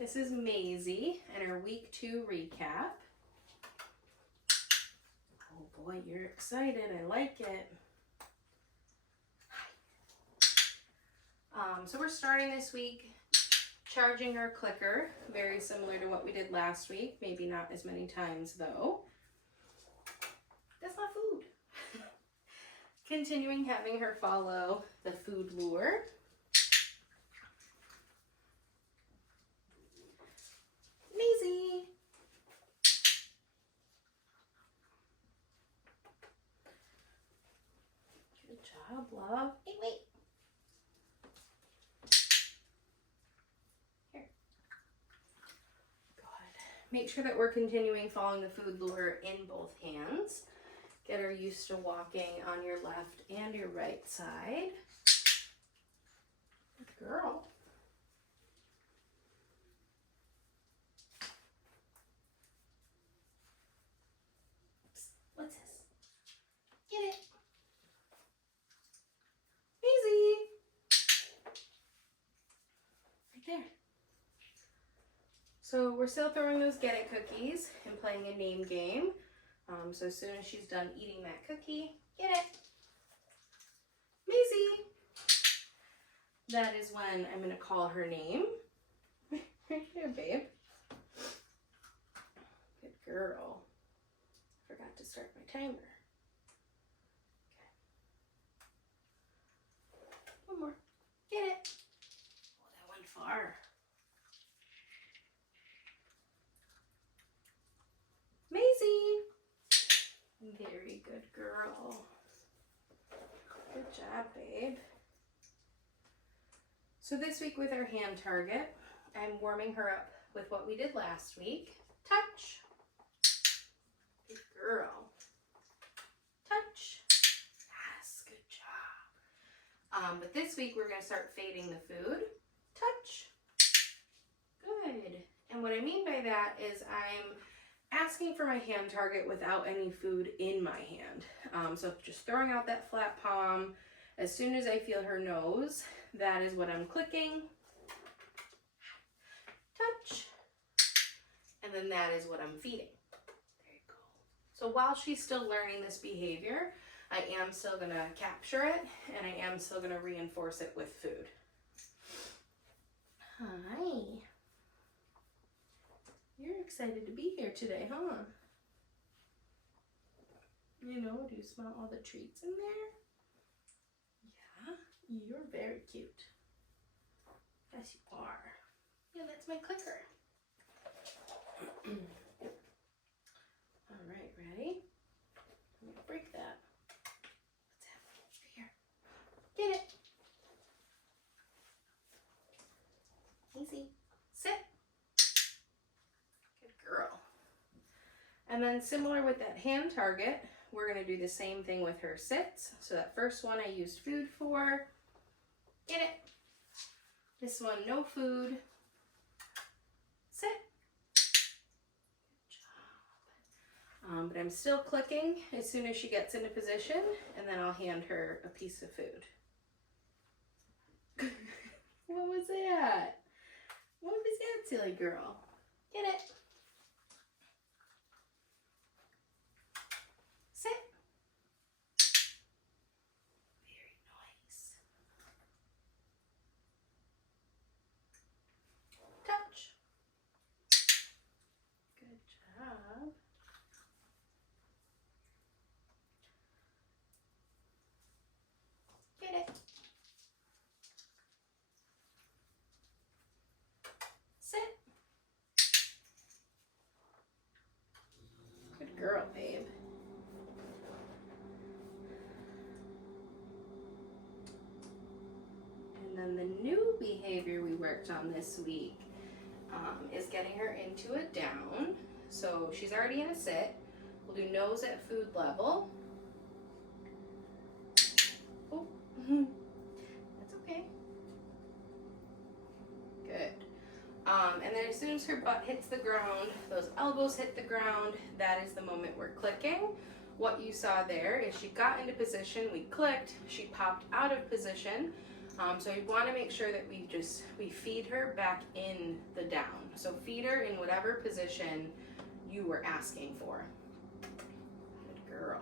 This is Maizy and our week 2 recap. Oh boy, you're excited. I like it. So we're starting this week charging our clicker, very similar to what we did last week. Maybe not as many times though. That's not food. Continuing having her follow the food lure. Maizy. Good job, love. Hey, wait. Here. Good. Make sure that we're continuing following the food lure in both hands. Get her used to walking on your left and your right side. Good girl. What's this? Get it. Maizy. Right there. So we're still throwing those get it cookies and playing a name game. So as soon as she's done eating that cookie, get it. Maizy. That is when I'm going to call her name. Right here, babe. Good girl. Forgot to start my timer. Okay. One more. Get it. Oh, that went far. Maizy. Very good girl. Good job, babe. So this week with our hand target, I'm warming her up with what we did last week. Touch. Good girl. Touch. Yes, good job. But this week we're going to start fading the food. Touch. Good. And what I mean by that is I'm asking for my hand target without any food in my hand. So just throwing out that flat palm. As soon as I feel her nose, that is what I'm clicking. Touch. And then that is what I'm feeding. There you go. So while she's still learning this behavior, I am still going to capture it and I am still going to reinforce it with food. Hi. You're excited to be here today, huh? You know, do you smell all the treats in there? Yeah, you're very cute. Yes, you are. Yeah, that's my clicker. All right, ready? I'm gonna break that. What's happening over here? Get it. Easy. Sit. Girl. And then similar with that hand target, we're going to do the same thing with her sits. So that first one I used food for. Get it. This one, no food. Sit. Good job. But I'm still clicking as soon as she gets into position, and then I'll hand her a piece of food. What was that? What was that, silly girl? Get it. Sit. Very nice. Touch. Good job. Get it. Sit. Good girl, babe. And then the new behavior we worked on this week is getting her into a down. So she's already in a sit. We'll do nose at food level. Oh, that's okay. Good. And then as soon as her butt hits the ground, those elbows hit the ground, that is the moment we're clicking. What you saw there is she got into position, we clicked, she popped out of position, So you want to make sure that we feed her back in the down. So feed her in whatever position you were asking for. Good girl.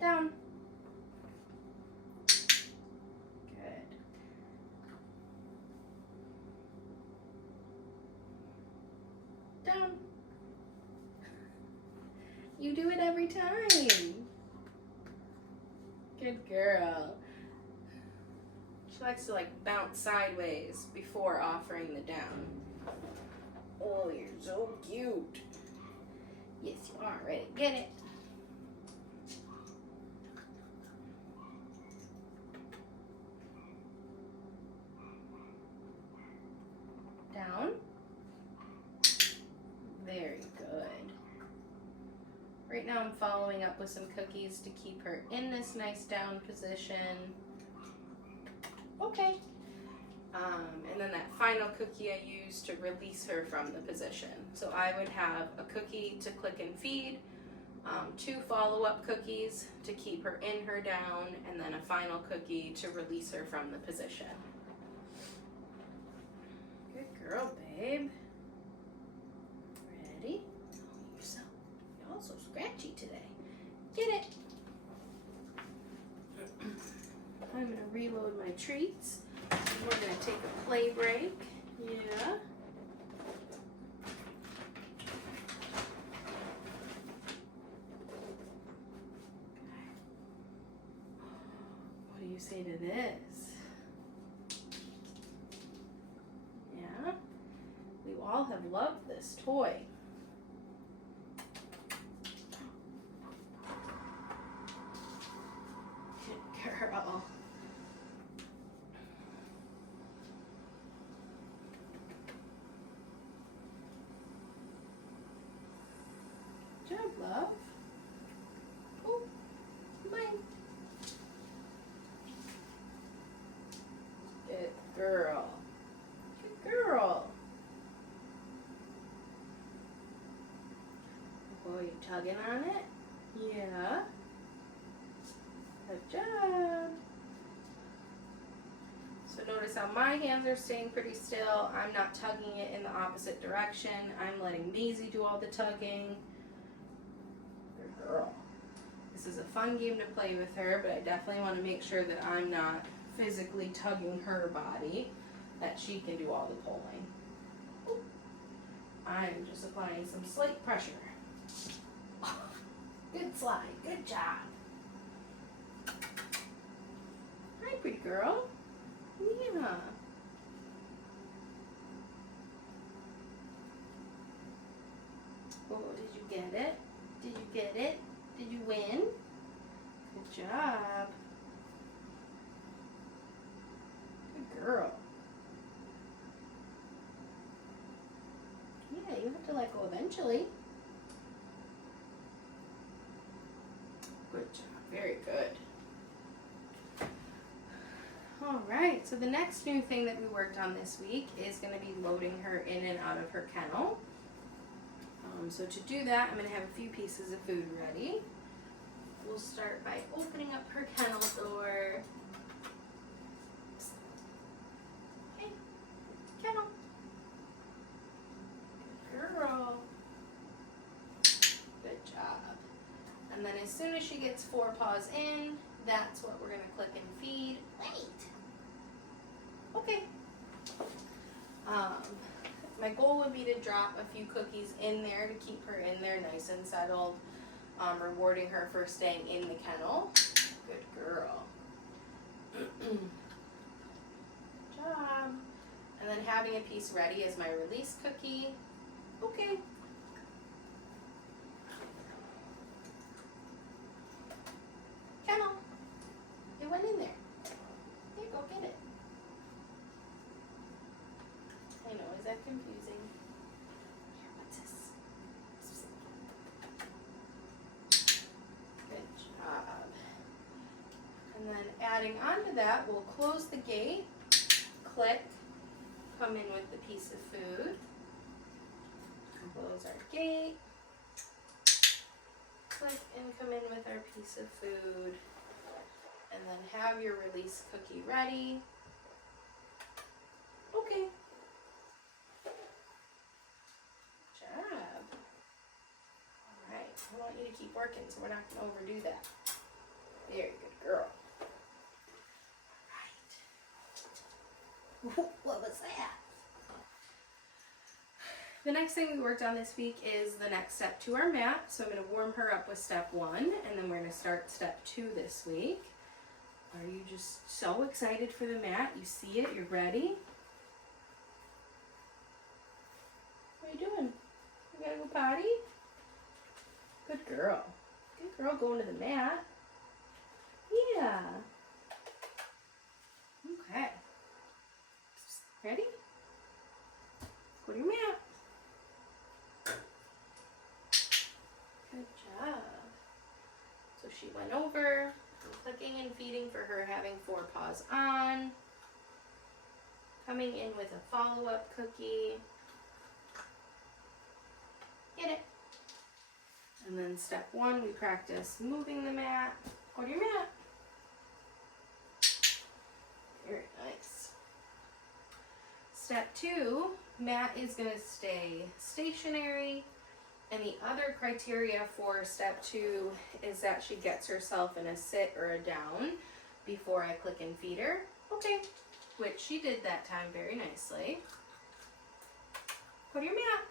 Down. Good. Down. You do it every time. Good girl. She likes to like bounce sideways before offering the down. Oh, you're so cute. Yes, you are. Ready? Get it. Down. Very good. Right now I'm following up with some cookies to keep her in this nice down position. Okay. And then that final cookie I use to release her from the position. So I would have a cookie to click and feed, 2 follow-up cookies to keep her in her down, and then a final cookie to release her from the position. Good girl, babe. Ready? You're all so scratchy today. Get it. I'm going to reload my treats. We're going to take a play break. Yeah. What do you say to this? Yeah. We all have loved this toy. Good girl. Good job, love. Oh, mine. Good girl. Good girl. Oh, you tugging on it? Yeah. Good job. So notice how my hands are staying pretty still. I'm not tugging it in the opposite direction. I'm letting Maizy do all the tugging. Good girl. This is a fun game to play with her, but I definitely want to make sure that I'm not physically tugging her body, that she can do all the pulling. Ooh. I'm just applying some slight pressure. Good slide. Good job. Hi, pretty girl. Yeah. Oh, did you get it? Did you get it? Did you win? Good job. Good girl. Yeah, you have to let go eventually. Good job. Very good. Alright, so the next new thing that we worked on this week is going to be loading her in and out of her kennel. So to do that, I'm going to have a few pieces of food ready. We'll start by opening up her kennel door. Hey, kennel. Good girl. Good job. And then as soon as she gets 4 paws in, that's what we're going to click and feed. Wait. Okay. My goal would be to drop a few cookies in there to keep her in there nice and settled, rewarding her for staying in the kennel. Good girl. Good job. And then having a piece ready as my release cookie. Okay. Kennel. It went in there. Here, go get it. I know, is that confusing? Here, what's this? Good job. And then adding on to that, we'll close the gate, click, come in with the piece of food, close our gate, click and come in with our piece of food. And then have your release cookie ready. Okay. Good job. All right, I want you to keep working, so we're not going to overdo that. Very good girl. All right. What was that? The next thing we worked on this week is the next step to our mat. So I'm going to warm her up with step 1, and then we're going to start step 2 this week. Are you just so excited for the mat? You see it, you're ready? What are you doing? You gotta go potty? Good girl. Good girl going to the mat. Yeah. Okay. Ready? Go to your mat. Good job. So she went over, clicking and feeding for her, having 4 paws on. Coming in with a follow-up cookie. Get it. And then step 1, we practice moving the mat. Go to your mat. Very nice. Step 2, mat is going to stay stationary. And the other criteria for step 2 is that she gets herself in a sit or a down before I click and feed her. Okay, which she did that time very nicely. Go to your mat.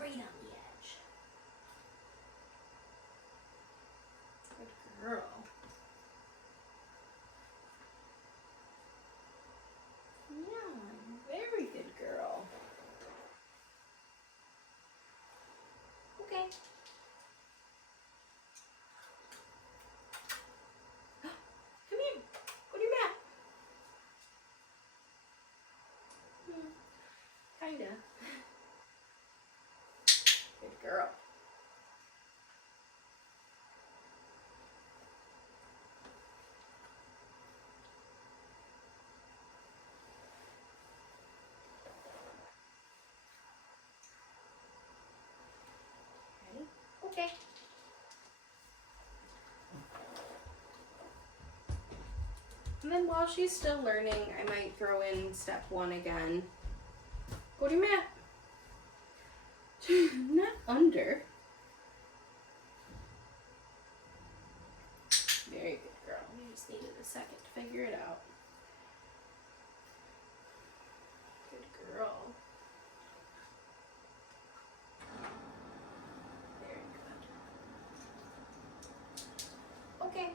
Right on the edge. Good girl. Yeah, very good girl. Okay. Come here. Go to your mat. Kinda. Good girl. Ready? Okay. And then while she's still learning, I might throw in step 1 again. Go to your mat. Not under. Very good girl. We just needed a second to figure it out. Good girl. Very good. Okay.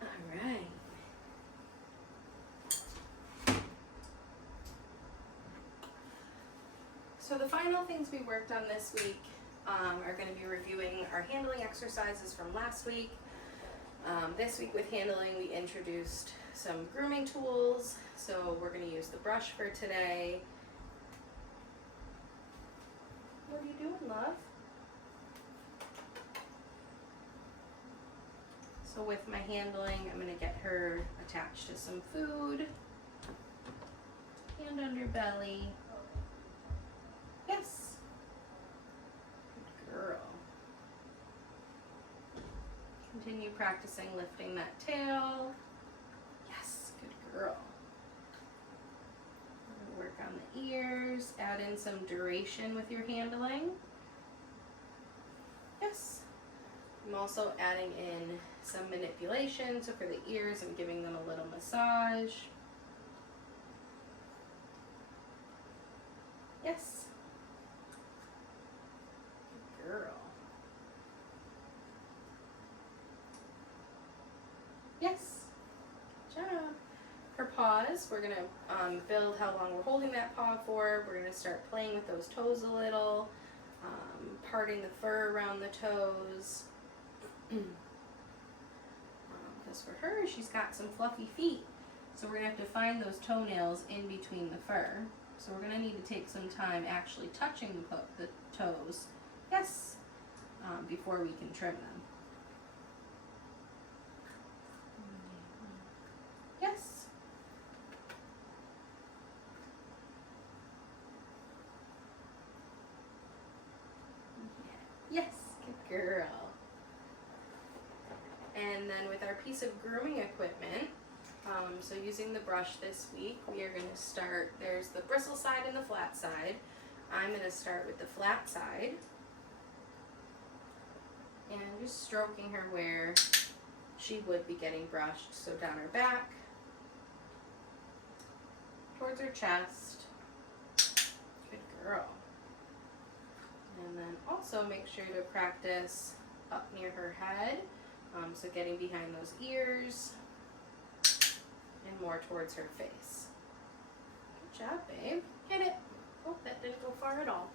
All right. So the final things we worked on this week are going to be reviewing our handling exercises from last week. This week with handling, we introduced some grooming tools. So we're going to use the brush for today. What are you doing, love? So with my handling, I'm going to get her attached to some food. Hand under belly. Yes. Good girl. Continue practicing lifting that tail. Yes, good girl. Work on the ears. Add in some duration with your handling. Yes. I'm also adding in some manipulation. So for the ears, I'm giving them a little massage. Yes. Good girl. Yes. Good job. For paws, we're going to build how long we're holding that paw for. We're going to start playing with those toes a little, parting the fur around the toes. Because for her, she's got some fluffy feet. So we're going to have to find those toenails in between the fur. So we're going to need to take some time actually touching the toes. Yes. Before we can trim them. Yes. Yes, good girl. And then with our piece of grooming equipment, so using the brush this week, we are going to start, there's the bristle side and the flat side. I'm going to start with the flat side. And just stroking her where she would be getting brushed. So down her back, towards her chest. Good girl. And then also make sure to practice up near her head. So getting behind those ears and more towards her face. Good job, babe. Hit it. Oh, that didn't go far at all.